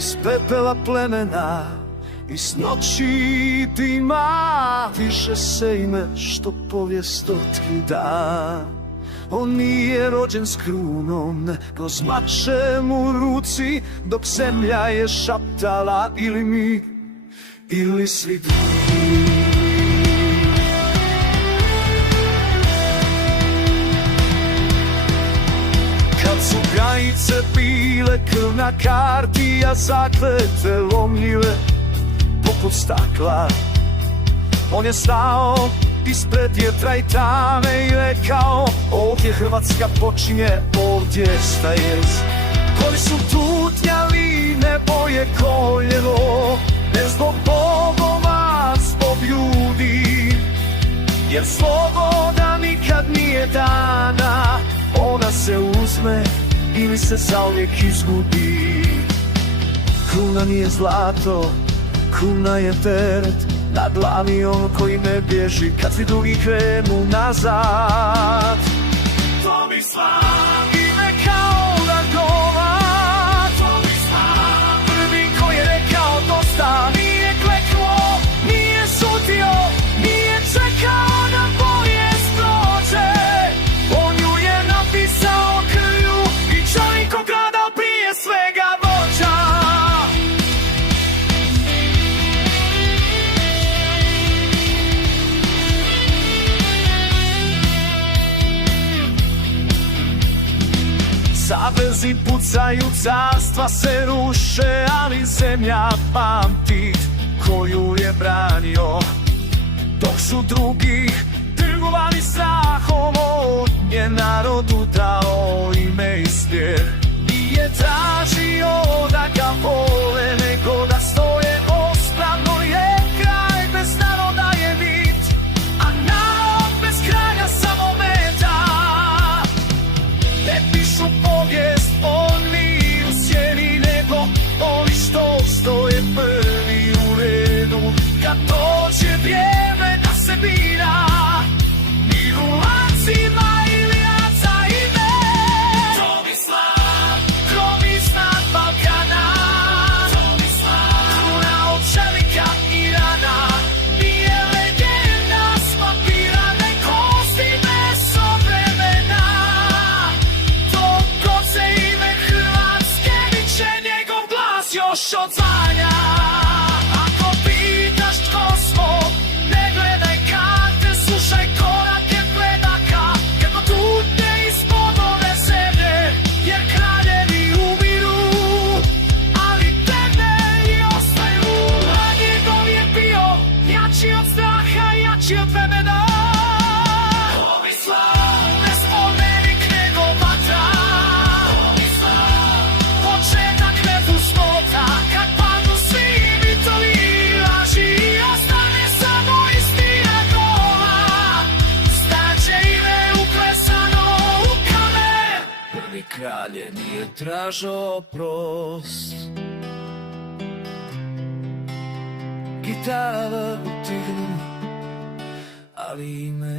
iz pepela plemena, iz noći dima, diže se ime što povijest otkida. On nije rođen s krunom, nego s mačem u ruci, dok zemlja je šaptala ili mi, ili svi drugi. Kad su granice bile krv na karti, a zakletve lomljive poput stakla, on je stao ispred vjetra i tame i rekao: ovdje Hrvatska počinje, ovdje staje. Koji su tutnjali, nebo je koljeno, ne zbog bogova, zbog ljudi. Jer sloboda nikad nije dana, ona se uzme ili se zauvijek izgubi. Kruna nije zlato, kruna je teret na glavi on koji ne bježi kad svi drugi krenu nazad. Tomislav, ime kao Dragova, Tomislav, prvi koji je rekao dosta, nije kleknuo, nije šutio, nije čekao da povijest prođe. On ju je napisao krvlju i čovjekom grada prije svega vođa. Savezi pucaju, carstva se ruše, ali zemlja pamti koju je branio. Dok su drugi trgovali strahom, od nje narodu dao ime i smjer. Nije tražio da ga vole, nego da stoje ospravno, je kraj bez naroda je bit, a narod bez kraja samo meta. Ne pišu povijest oni u sjeni, nego oni što stoje prvi u redu. Kad dođe vrijeme da se bira, i gulacima ili aca ime. Tomislav, grom iznad Balkana, Tomislav, kruna od čelika Irana. Nije legenda s papira, ne kosti meso vremena. Dok god se ime Hrvatske viče, njegov glas još odzvanja. Ako pitaš tko smo, ne gledaj karte, slušaj korake predaka. Kad go tutnje ispod ove zemlje, jer kraljevi umiru, ali temelji ostaju. A njegov je bio jači od straha, jači od vremena. Tomislav, ne spomenik nego vatra, Tomislav, početak nepustota. Kad padnu svi mitovi i laži, ostane samo istina gola. Staće ime uklesano u kamen. Prvi kralj je nije tražio oprost, gitara utigne, ali ime